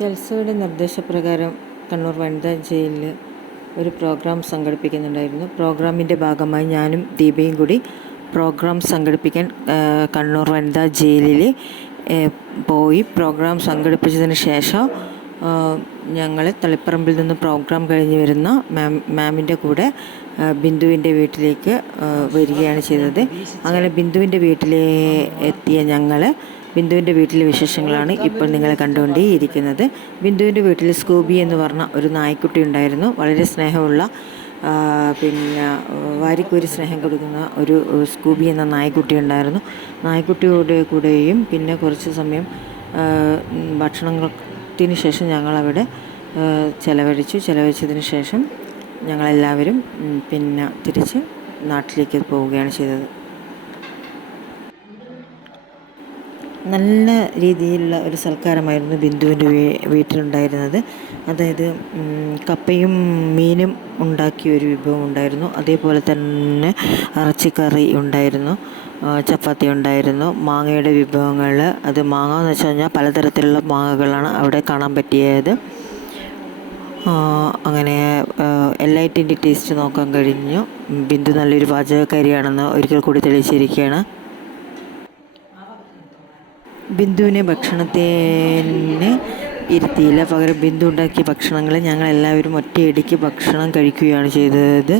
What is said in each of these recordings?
കെൽസയുടെ നിർദ്ദേശപ്രകാരം കണ്ണൂർ വനിതാ ജയിലിൽ ഒരു പ്രോഗ്രാം സംഘടിപ്പിക്കുന്നുണ്ടായിരുന്നു. പ്രോഗ്രാമിൻ്റെ ഭാഗമായി ഞാനും ദീപയും കൂടി പ്രോഗ്രാം സംഘടിപ്പിക്കാൻ കണ്ണൂർ വനിതാ ജയിലിൽ പോയി. പ്രോഗ്രാം സംഘടിപ്പിച്ചതിന് ശേഷം ഞങ്ങൾ തളിപ്പറമ്പിൽ നിന്ന് പ്രോഗ്രാം കഴിഞ്ഞ് വരുന്ന മാമിൻ്റെ കൂടെ ബിന്ദുവിൻ്റെ വീട്ടിലേക്ക് വരികയാണ് ചെയ്തത്. അങ്ങനെ ബിന്ദുവിൻ്റെ എത്തിയ ഞങ്ങൾ ബിന്ദുവിൻ്റെ വീട്ടിലെ വിശേഷങ്ങളാണ് ഇപ്പോൾ നിങ്ങൾ കണ്ടുകൊണ്ടേയിരിക്കുന്നത്. ബിന്ദുവിൻ്റെ വീട്ടിൽ സ്കൂബി എന്ന് പറഞ്ഞ ഒരു നായ്ക്കുട്ടി ഉണ്ടായിരുന്നു. വളരെ സ്നേഹമുള്ള പിന്നെ വാരിക്കോരി സ്നേഹം കൊടുക്കുന്ന ഒരു സ്കൂബി എന്ന നായ്ക്കുട്ടി ഉണ്ടായിരുന്നു. നായ്ക്കുട്ടിയുടെ കൂടെയും പിന്നെ കുറച്ച് സമയം ഭക്ഷണത്തിന് ശേഷം ഞങ്ങളവിടെ ചെലവഴിച്ചതിന് ശേഷം ഞങ്ങളെല്ലാവരും പിന്നെ തിരിച്ച് നാട്ടിലേക്ക് പോവുകയാണ് ചെയ്തത്. നല്ല രീതിയിലുള്ള ഒരു സൽക്കാരമായിരുന്നു ബിന്ദുവിൻ്റെ വീട്ടിലുണ്ടായിരുന്നത്. അതായത് കപ്പയും മീനും ഉണ്ടാക്കിയ ഒരു വിഭവം ഉണ്ടായിരുന്നു. അതേപോലെ തന്നെ ഇറച്ചിക്കറി ഉണ്ടായിരുന്നു, ചപ്പാത്തി ഉണ്ടായിരുന്നു, മാങ്ങയുടെ വിഭവങ്ങൾ. അത് മാങ്ങ എന്ന് വെച്ച് കഴിഞ്ഞാൽ പലതരത്തിലുള്ള മാങ്ങകളാണ് അവിടെ കാണാൻ പറ്റിയത്. അങ്ങനെ എല്ലാറ്റിൻ്റെ ടേസ്റ്റ് നോക്കാൻ കഴിഞ്ഞു. ബിന്ദു നല്ലൊരു പാചകക്കാരിയാണെന്ന് ഒരിക്കൽ കൂടി തെളിയിച്ചിരിക്കുകയാണ്. ബിന്ദുവിനെ ഭക്ഷണത്തിന് ഇരുത്തിയില്ല. പകരം ബിന്ദു ഉണ്ടാക്കിയ ഭക്ഷണങ്ങൾ ഞങ്ങളെല്ലാവരും ഒറ്റയടിക്ക് ഭക്ഷണം കഴിക്കുകയാണ് ചെയ്തത്.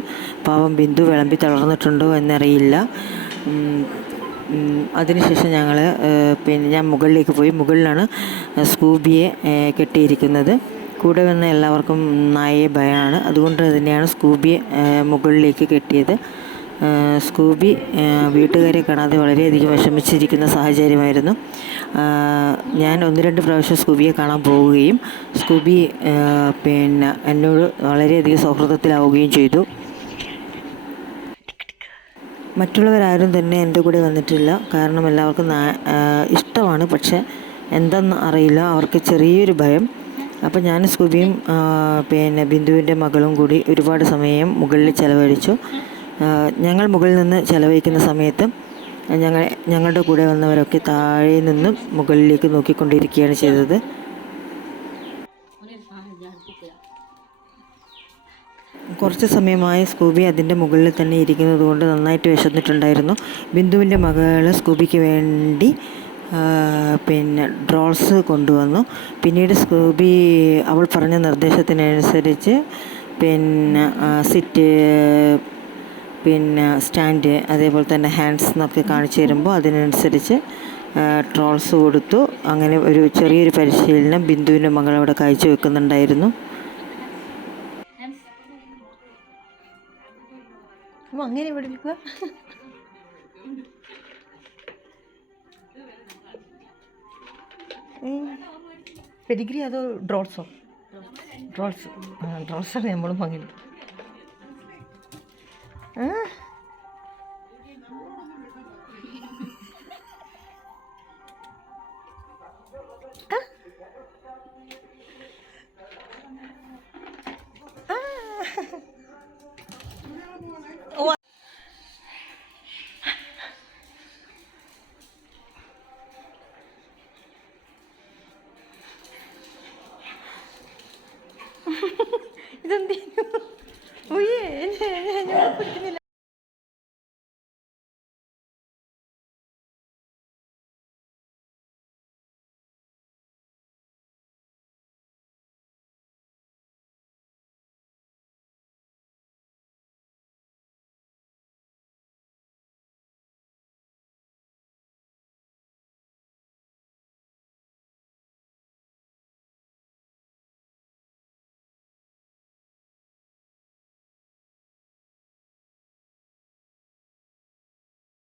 പാവം ബിന്ദു വിളമ്പി തളർന്നിട്ടുണ്ടോ എന്നറിയില്ല. അതിനുശേഷം ഞാൻ മുകളിലേക്ക് പോയി. മുകളിലാണ് സ്കൂബിയെ കെട്ടിയിരിക്കുന്നത്. കൂടെ വന്ന എല്ലാവർക്കും നായയെ ഭയമാണ്. അതുകൊണ്ട് തന്നെയാണ് സ്കൂബിയെ മുകളിലേക്ക് കെട്ടിയത്. സ്കൂബി വീട്ടുകാരെ കാണാതെ വളരെയധികം വിഷമിച്ചിരിക്കുന്ന സാഹചര്യമായിരുന്നു. ഞാൻ 1-2 പ്രാവശ്യം സ്കൂബിയെ കാണാൻ പോവുകയും സ്കൂബി പിന്നെ എന്നോട് വളരെയധികം സൗഹൃദത്തിലാവുകയും ചെയ്തു. മറ്റുള്ളവരാരും തന്നെ എൻ്റെ കൂടെ വന്നിട്ടില്ല. കാരണം എല്ലാവർക്കും ഇഷ്ടമാണ്, പക്ഷെ എന്തെന്ന് അറിയില്ല, അവർക്ക് ചെറിയൊരു ഭയം. അപ്പോൾ ഞാൻ സ്കൂബിയും പിന്നെ ബിന്ദുവിൻ്റെ മകളും കൂടി ഒരുപാട് സമയം മുകളിൽ ചിലവഴിച്ചു. ഞങ്ങൾ മുകളിൽ നിന്ന് ചിലവഴിക്കുന്ന സമയത്ത് ഞങ്ങളുടെ കൂടെ വന്നവരൊക്കെ താഴെ നിന്നും മുകളിലേക്ക് നോക്കിക്കൊണ്ടിരിക്കുകയാണ് ചെയ്തത്. കുറച്ച് സമയമായി സ്കൂബി അതിൻ്റെ മുകളിൽ തന്നെ ഇരിക്കുന്നത് കൊണ്ട് നന്നായിട്ട് വിശന്നിട്ടുണ്ടായിരുന്നു. ബിന്ദുവിൻ്റെ മകൾ സ്കൂബിക്ക് വേണ്ടി പിന്നെ ഡ്രോൾസ് കൊണ്ടുവന്നു. പിന്നീട് സ്കൂബി അവൾ പറഞ്ഞ നിർദ്ദേശത്തിനനുസരിച്ച് പിന്നെ സിറ്റ്, പിന്നെ സ്റ്റാൻഡ്, അതേപോലെ തന്നെ ഹാൻഡ്സ് എന്നൊക്കെ കാണിച്ചു തരുമ്പോൾ അതിനനുസരിച്ച് ട്രോൾസ് കൊടുത്തു. അങ്ങനെ ഒരു ചെറിയൊരു പരിശീലനം ബിന്ദുവിൻ്റെ മകൾ അവിടെ കാഴ്ചവെക്കുന്നുണ്ടായിരുന്നു. അങ്ങനെ ഇവിടെ പെഡിഗ്രി അതോ ഡ്രോൾസോ? ഡ്രോൾസാണ് നമ്മളും വാങ്ങി. ഇതെന്ത്